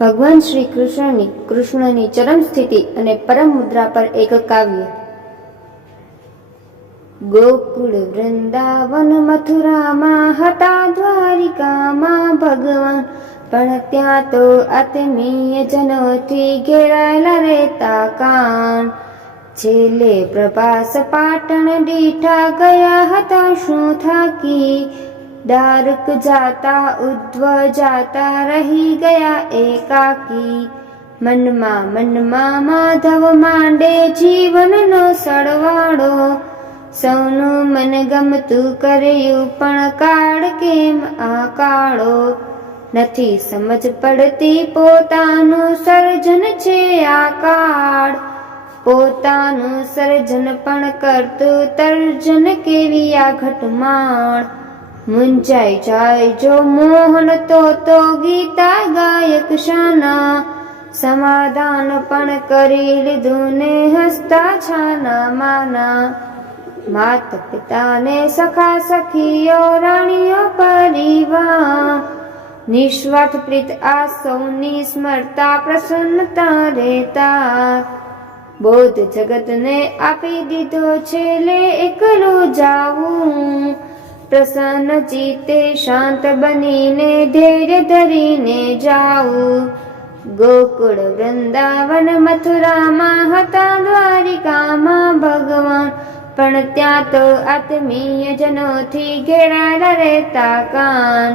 ભગવાન શ્રી કૃષ્ણની ચરમ સ્થિતિ અને પરમ મુદ્રા પર એક કાવ્ય. ગોકુળ વૃંદાવન મથુરામાં હતા દ્વારિકામાં ભગવાન, પણ ત્યાં તો આત્મીય જનોથી ઘેરાયેલા રહેતા કાન. છેલ્લે પ્રભાસ પાટણ દીઠા ગયા હતા શું થાકી, દ્વારક જાતા ઉદ્ધવ જાતા રહી ગયા એકાકી. મનમાં માધવ માંડે જીવનનો સરવાળો, સૌનું મન ગમતું કર્યું પણ કાળ કેમ આ કાળો. નથી સમજ પડતી પોતાનું સર્જન છે આ કાળ, પોતાનું સર્જન પણ કરતું તર્જન કેવી આ ઘટમાળ. મૂંઝાઈ જાય જો મોહન તો ગીતા ગાયક શાના, સમાધાન પણ કરી લીધું ને હસતા છાના માના. માત પિતાને સખા સખીઓ રાણીઓ પરિવાર, નિસ્વાર્થ પ્રીત આ સૌની સ્મરતા પ્રસન્નતા રહેતા. બોધ જગતને આપી દીધો છેલ્લે એકલું જાવું, પ્રસન્ન ચિત્તે શાંત બનીને ધૈર્ય ધરીને જાવું. ગોકુળ વૃંદાવન મથુરામાં હતા દ્વારિકામાં ભગવાન, પણ ત્યાં તો આત્મીય જનોથી ઘેરાયેલા રહેતા કાન.